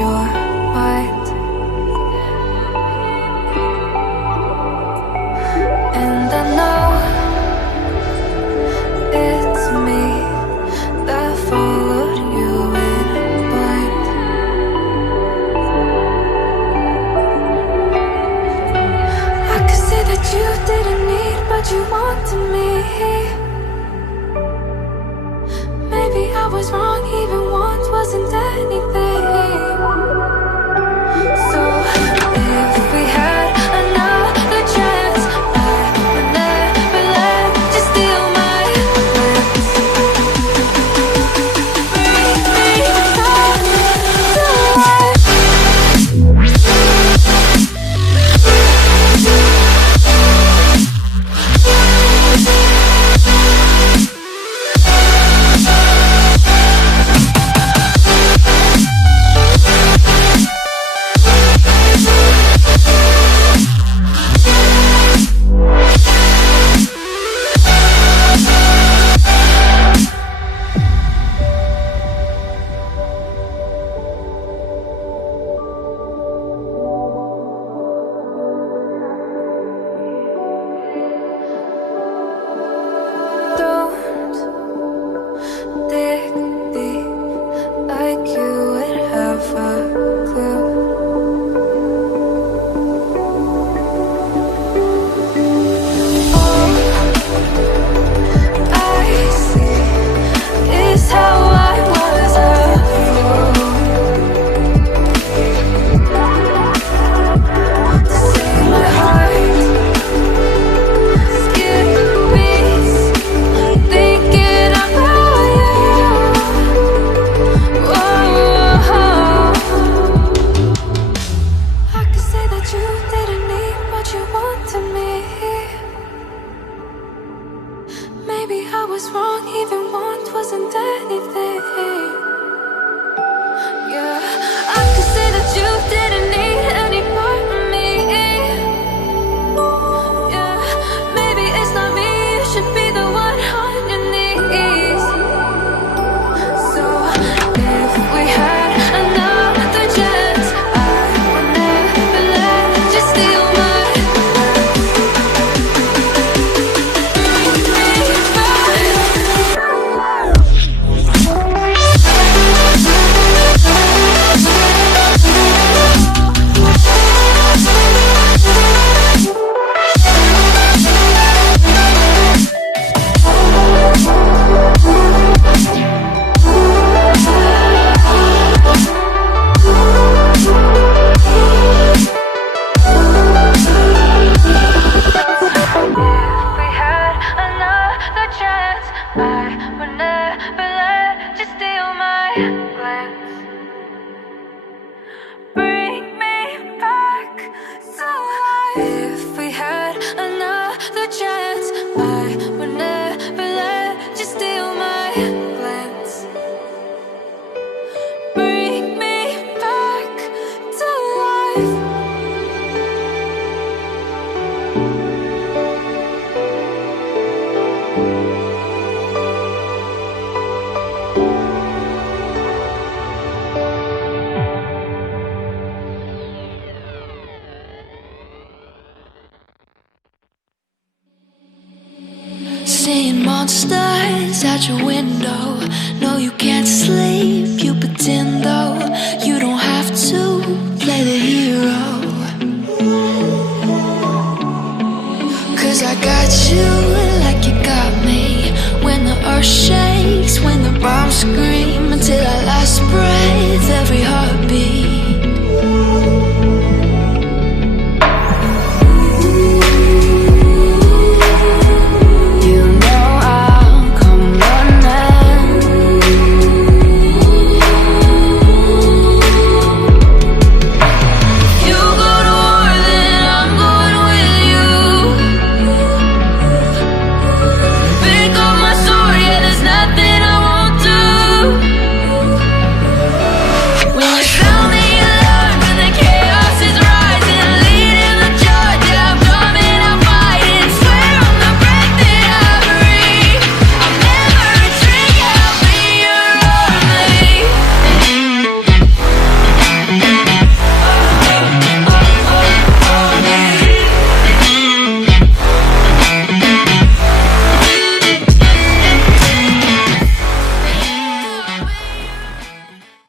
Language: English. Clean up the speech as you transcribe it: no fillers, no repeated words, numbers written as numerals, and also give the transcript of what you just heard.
your mind. And I know it's me that followed you in blind. I could say that you didn't need, but you wanted me. Maybe I was wrong, even once wasn't anything. So if we had another chance, I would never let you steal my plans. Bring me back to life. Don't dig deep like you would have a clue. All I see is how I was a fool to save my heart. Skip beats, thinking about you. Whoa. I could say that you didn't need, but you wanted me. Maybe I was wrong, even once wasn't anything. Yeah, I could say that you didn't need any part of me. Yeah, maybe it's not me, you should be the one on your knees. So if we had another chance, I would never let you steal my plans. Bring me If we had another chance, I would never let you steal my plans. Bring me back to life. If we had another chance, I would never let you steal my plans. Bring me back to life. Seeing monsters out your window. No, you can't sleep, you pretend though. You don't have to play the hero. Cause I got you like you got me. When the earth shakes, when the bombs scream, until I